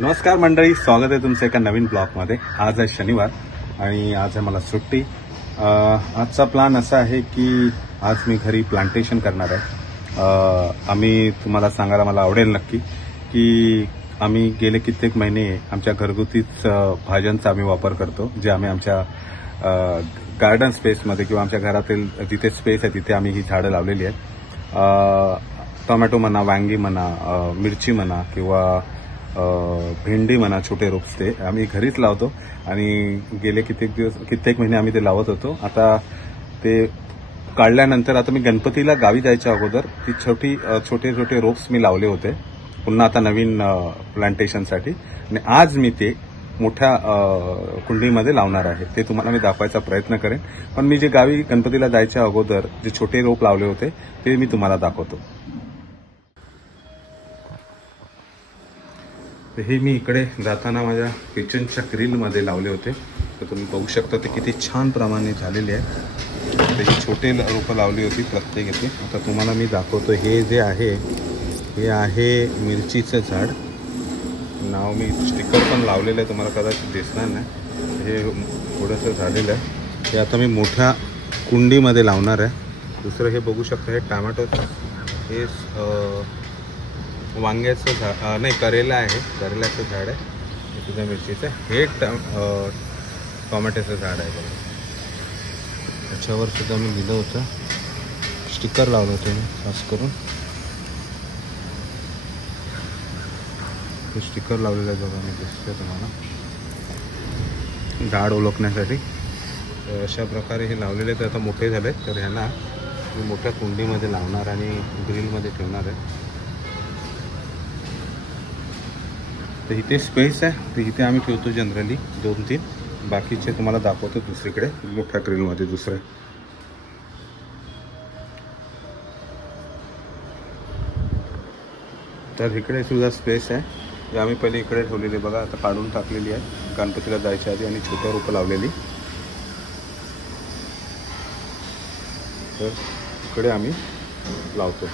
नमस्कार मंडळी, स्वागत आहे तुमचं एका नवीन ब्लॉगमध्ये। आज आहे शनिवार आणि आज आहे मला सुट्टी। आजचा प्लॅन असा आहे की आज मी घरी प्लांटेशन करणार आहे। आम्ही तुम्हाला सांगायला मला आवडेल नक्की की आम्ही गेले कित्येक महिने आमच्या घरगुतीच भाज्यांचा आम्ही वापर करतो, जे आम्ही आमच्या गार्डन स्पेसमध्ये किंवा आमच्या घरातील जिथे स्पेस आहे तिथे आम्ही ही झाडं लावलेली आहेत। टोमॅटो म्हणा, वांगी म्हणा, मिरची म्हणा किंवा भेंडी म्हणा, छोटे रोप्स ते आम्ही घरीच लावतो आणि गेले कित्येक महिने आम्ही ते लावत होतो। आता ते काढल्यानंतर आता मी गणपतीला गावी जायच्या अगोदर ती छोटे रोप्स मी लावले होते पुन्हा आता नवीन प्लांटेशनसाठी, आणि आज मी ते मोठ्या कुंडीमध्ये लावणार आहे। ते तुम्हाला मी दाखवायचा प्रयत्न करेन, पण मी जे गावी गणपतीला जायच्या अगोदर जे छोटे रोप लावले होते ते मी तुम्हाला दाखवतो। हे मी इकडे जाताना माझ्या किचनच्या ग्रिलमध्ये लावले होते, तर तुम्ही बघू शकता ते किती छान प्रमाणे झालेले आहे। ते छोटे रोपं लावली होती प्रत्येक येथे। आता तुम्हाला मी दाखवतो, हे जे आहे हे आहे मिरचीचं झाड। नाव मी स्टिकर पण लावलेलं आहे, तुम्हाला कदाचित दिसणार नाही। हे थोडंसं झालेलं आहे, हे आता मी मोठ्या कुंडीमध्ये लावणार आहे। दुसरं हे बघू शकता, हे टोमॅटोचं, हे वांग्याचं झाड नाही, करेला आहे, करेल्याचं झाड आहे। हे सुद्धा मिरचीचं, हे टोमॅटोचं झाड आहे बघा। त्याच्यावर सुद्धा मी लिहिलं होतं, स्टिकर लावलं होतं मी खास करून। ते स्टिकर लावलेलं आहे बघा, मी दिसतंय तुम्हाला झाड ओळखण्यासाठी। तर अशा प्रकारे हे लावलेले आहेत, आता मोठे झाले, तर ह्यांना मी मोठ्या कुंडीमध्ये लावणार आणि ग्रिलमध्ये ठेवणार आहे। तर इथे स्पेस आहे, तर इथे आम्ही ठेवतो जनरली 2-3, बाकीचे तुम्हाला दाखवतो दुसरीकडे मोठ्या ग्रिलमध्ये दुसऱ्या। तर इकडे सुद्धा स्पेस आहे, जे आम्ही पहिले इकडे ठेवलेली बघा, आता काढून टाकलेली आहे गणपतीला जायच्या आधी, आणि छोट्या रोपं लावलेली। तर इकडे आम्ही लावतो।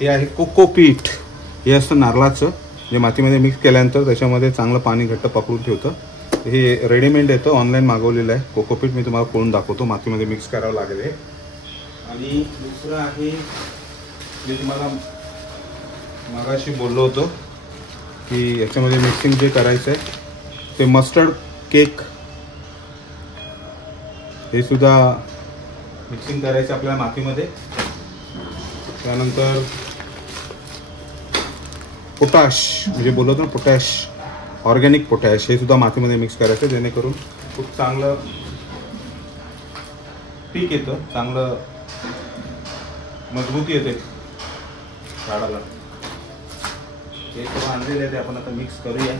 हे आहे कोकोपीट, हे असतं नारळाचं, जे मातीमध्ये मिक्स केल्यानंतर त्याच्यामध्ये चांगलं पाणी घट्ट पकडून ठेवतं। हे रेडीमेड येतं, ऑनलाईन मागवलेलं आहे कोकोपीट। मी तुम्हाला कोण दाखवतो, मातीमध्ये मिक्स करावं लागेल हे। आणि दुसरं आहे जे तुम्हाला मगाशी बोललो होतो की याच्यामध्ये मिक्सिंग जे करायचं आहे ते मस्टर्ड केक, हे सुद्धा मिक्सिंग करायचं आपल्या मातीमध्ये। त्यानंतर पोटॅश, म्हणजे बोललो ना पोटॅश, ऑर्गॅनिक पोटॅश, हे सुद्धा मातीमध्ये मिक्स करायचं, जेणेकरून खूप चांगलं पीक येतं, चांगलं मजबूती येते झाडाला। हे सर्व आणलेले आहे, ते आपण आता मिक्स करूया।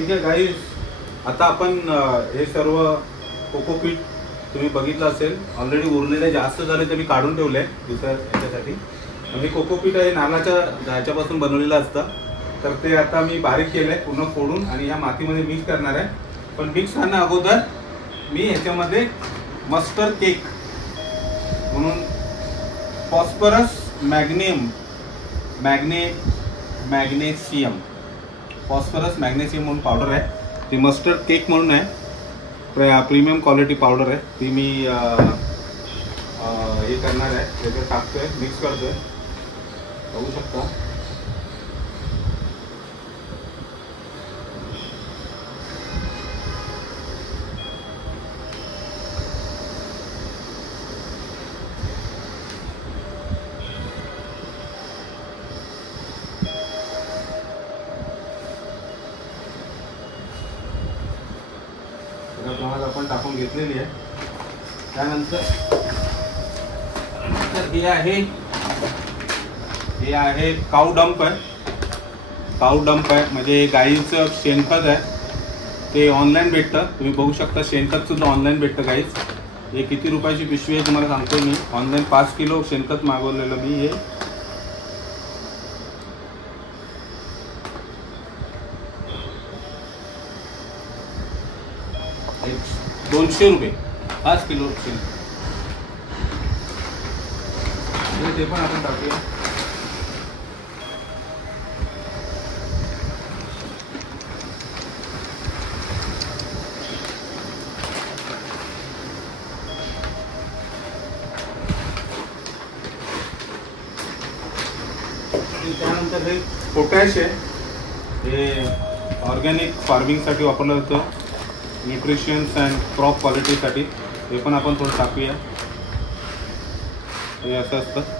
ठीक आहे गाईज, आता आपण हे सर्व कोकोपीट तुम्ही बघितलं असेल, ऑलरेडी उरलेले जास्त झाले ते मी काढून ठेवले दुसऱ्या याच्यासाठी. म्हणजे कोकोपीट हे नारळाच्या ह्याच्यापासून बनवलेलं असतं, तर ते आता मी बारीक केलं आहे पूर्ण फोडून आणि ह्या मातीमध्ये मिक्स करणार आहे. पण मिक्स करण्या अगोदर मी ह्याच्यामध्ये मस्टर्ड केक म्हणून फॉस्फरस मॅग्नेशियम म्हणून पावडर आहे, ती मस्टर्ड केक म्हणून आहे, प्रीमियम क्वालिटी पावडर आहे, ती मी हे करणार आहे, त्याच्यात टाकतोय, मिक्स करतोय, बघू शकता. त्या प्रमाणात आपण टाकून घेतलेली आहे. त्यानंतर हे आहे काऊ डंप आहे. काऊ डंप आहे म्हणजे गाईचं शेणखत आहे. ते ऑनलाईन भेटतं, तुम्ही बघू शकता. शेणखत सुद्धा ऑनलाईन भेटतं गाईच. हे किती रुपयाची पिशवी आहे तुम्हाला सांगतो मी. ऑनलाईन 5 किलो शेणखत मागवलेलं मी. हे 200 रुपये 5 किलो शेणखत. ते पण आपण टाकूया. त्यानंतर हे पोटॅश आहे. हे ऑर्गॅनिक फार्मिंगसाठी वापरलं जातं, न्यूट्रिशन्स अँड क्रॉप क्वालिटीसाठी. हे पण आपण थोडं टाकूया. हे असं असतं.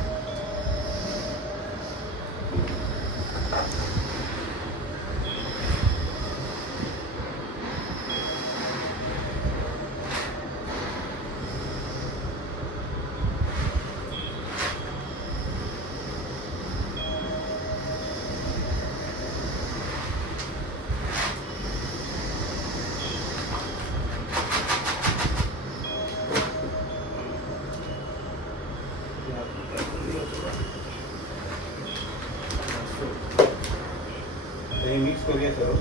हे मिक्स करूया सर्व.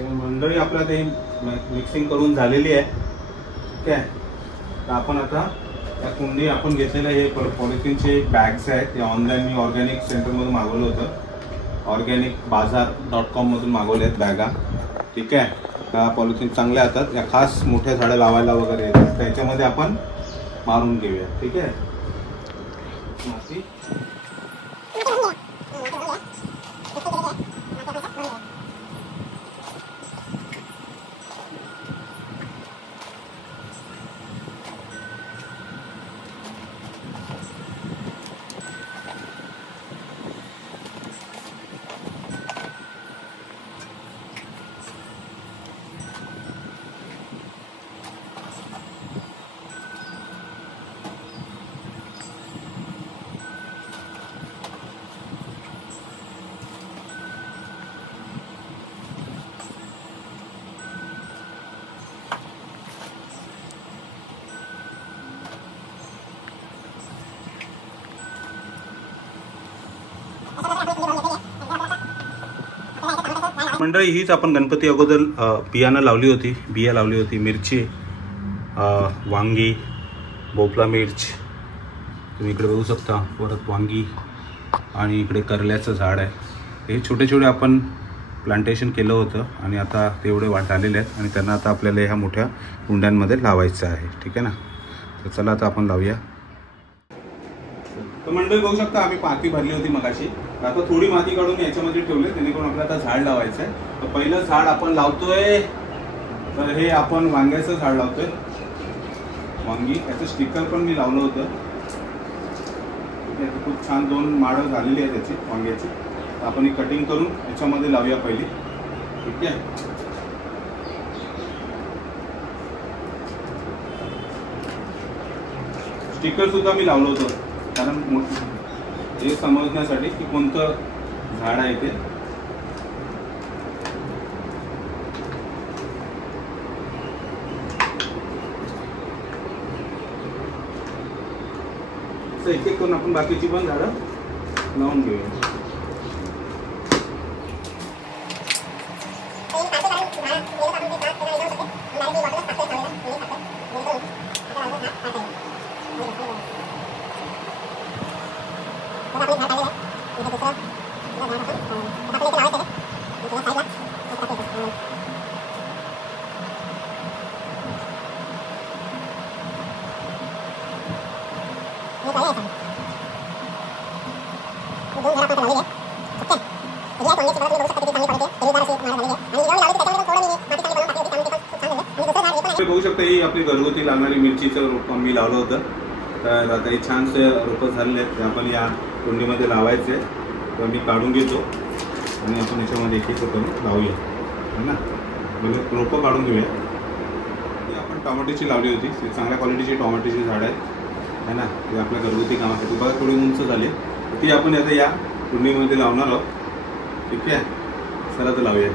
मंडळी आपलं ते मिक्सिंग करून झालेली आहे. ठीक आहे. तर आपण आता त्या कुंडी आपण घेतलेल्या हे पॉलिथिनचे बॅग्स आहेत. ते ऑनलाईन मी ऑर्गॅनिक सेंटरमधून मागवलं होतं. organicbazar.com मधून मागवले आहेत बॅगा. ठीक आहे. त्या पॉलिथिन चांगल्या येतात. या खास मोठ्या झाडं लावायला वगैरे येतात. त्याच्यामध्ये आपण मारून घेऊया. ठीक आहे. माती मंडळी हीच आपण गणपती अगोदर बिया लावली होती. मिरची, वांगी, भोपळा मिर्च तुम्ही इकडे बघू शकता. परत वांगी आणि इकडे कारल्याचं झाड आहे. हे छोटे छोटे आपण प्लांटेशन केलं होतं आणि आता तेवढे झालेले आहेत आणि त्यांना आता आपल्याला ह्या मोठ्या कुंड्यांमध्ये लावायचं आहे. ठीक आहे ना. तर चला आता आपण लावूया. तर मंडळी बघू शकता आम्ही माती भरली होती मगाशी. आता थोडी माती काढून याच्यामध्ये ठेवले जेणेकरून आपल्याला आता झाड लावायचं आहे. तर पहिलं झाड आपण लावतोय तर हे आपण वांग्याचं झाड लावतोय. वांगी याचं स्टिकर पण मी लावलं होतं. ठीक आहे, खूप छान 2 माळं झालेली आहे त्याची वांग्याची. आपण ही कटिंग करून याच्यामध्ये लावूया पहिली. ठीक आहे. स्टिकर सुद्धा मी लावलं होतं कारण हे समजण्यासाठी की कोणतं झाड आहे ते. एक एक करून आपण बाकीची पण झाडं लावून घेऊया. बघू शकता ही आपली घरगुती लागणारी मिरचीचं रोप मी लावलं होतं. तर आता हे छानसे रोपं झालेले आहेत. ते आपण या कुंडीमध्ये लावायचे. तर मी काढून घेतो आणि आपण याच्यामध्ये एक एक करून लावूया है ना. म्हणजे रोपं काढून घेऊया. ही आपण टोमॅटोची लावली होती. चांगल्या क्वालिटीची टोमॅटोची झाडं आहेत है ना. ती आपल्या घरगुती कामासाठी बघा थोडी उंच झाली. ती आपण आता या कुंडीमध्ये लावणार आहोत. ठीक आहे, चला तर लावूया.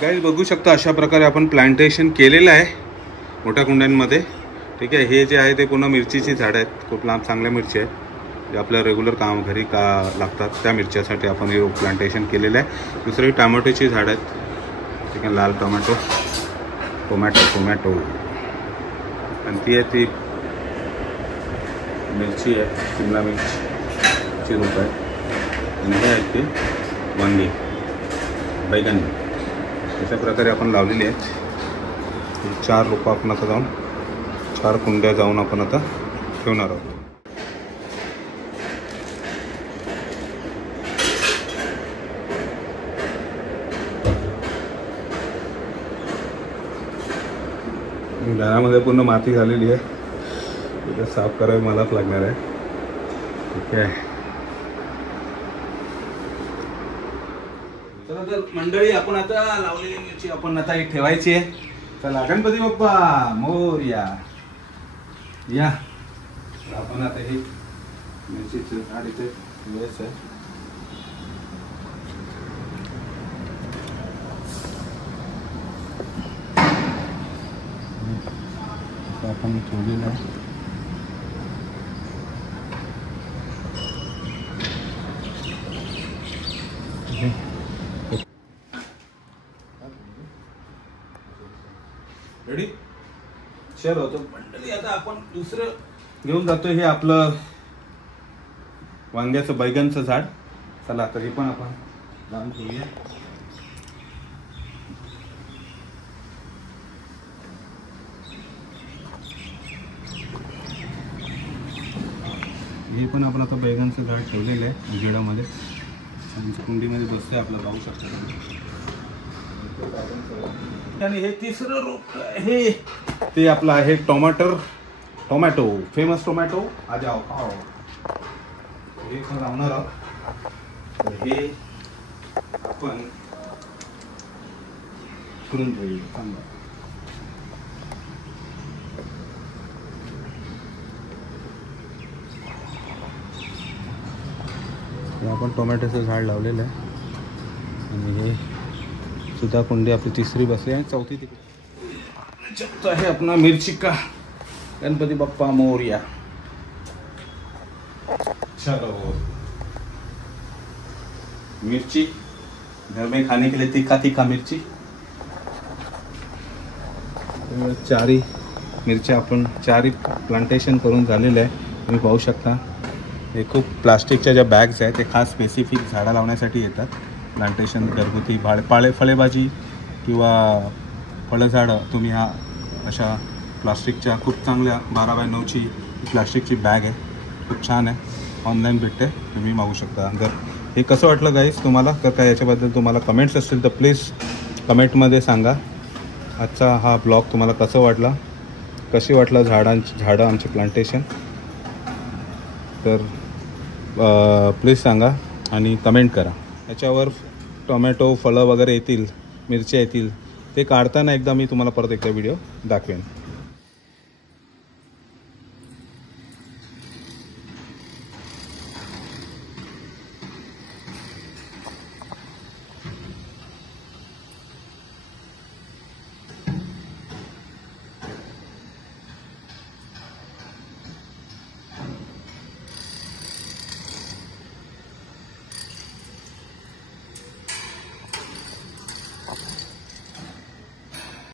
गाईज बघू शकता अशा प्रकारे आपण प्लांटेशन केलेलं आहे मोठ्या कुंड्यांमध्ये. ठीक आहे. हे जे आहे ते पूर्ण मिरचीची झाडं आहेत. खूप लांब चांगल्या मिरची आहेत जे आपल्या रेग्युलर काम घरी का लागतात त्या मिरच्यासाठी आपण हे प्लांटेशन केलेलं आहे. दुसरी टोमॅटोची झाडं आहेत. ठीक आहे, लाल टोमॅटो टोमॅटो आणि ती आहे ती मिरची आहे, शिमला मिरची रोप आहे. आणि हे आहेत ते वांगी बैगन. अशा प्रकारे आपण लावलेली आहेत. 4 रोपं आपण आता जाऊन 4 कुंड्या जाऊन आपण आता ठेवणार आहोत. घरामध्ये पूर्ण माती झालेली आहे. तिथे साफ करावी मलाच लागणार आहे. ठीक आहे. चला तर मंडळी आपण आता लावलेली मिरची आपण आता एक ठेवायची आहे. चला गणपती बाप्पा मोरया. या आपण आता हे मिरचीचं झाड इथे ठेवायचं आहे. आपण ठेवलेलं आहे. रेडी. चलो होतो मंडळी आता आपण दुसरं घेऊन जातो. हे आपलं वांग्याचं बैगनचं झाड. चला तर हे पण आपण लावून ठेवूया. हे पण आपण आता बैगनचं झाड ठेवलेलं आहे उजेडामध्ये. कुंडीमध्ये बसते आपलं पाहू शकता. आणि हे तिसरं रोप हे ते आपलं आहे टोमॅटो फेमस टोमॅटो. आज आओ हे पण लावणार आहोत. तर हे आपण करून ठेवूया. आपण टोमॅटोचं झाड लावलेलं आहे. आणि हे सुद्धा कुंडी आपली तिसरी बसली आहे. चौथी तिकडे चौथा आहे अपना मिर्ची का. गणपति बप्पा मोरया. चलो मिर्ची घर में खाने के लिए तीखा तीखा मिर्ची. चारी मिरच्या आपण 4 प्लांटेशन करून झालेले आहे. तुम्ही पाहू शकता. हे खूप प्लास्टिकच्या ज्या बॅग्स आहेत ते खास स्पेसिफिक झाडं लावण्यासाठी येतात. प्लांटेशन घरगुती फळेभाजी किंवा फळझाडं तुम्ही ह्या अशा प्लास्टिकच्या खूप चांगल्या 12x9ची प्लास्टिकची बॅग आहे. खूप छान आहे. ऑनलाईन भेटते, तुम्ही मागू शकता. जर हे कसं वाटलं गाईस तुम्हाला, तर काय याच्याबद्दल तुम्हाला कमेंट्स असतील तर प्लीज कमेंटमध्ये सांगा. आजचा हा ब्लॉग तुम्हाला कसं वाटला, कशी वाटलं झाडं आमचे प्लांटेशन, तर प्लीज सांगा आणि कमेंट करा. याच्यावर टोमॅटो फळं वगैरे येतील, मिरच्या येतील, ते काढताना एकदा मी तुम्हाला परत एकदा व्हिडिओ दाखवेन.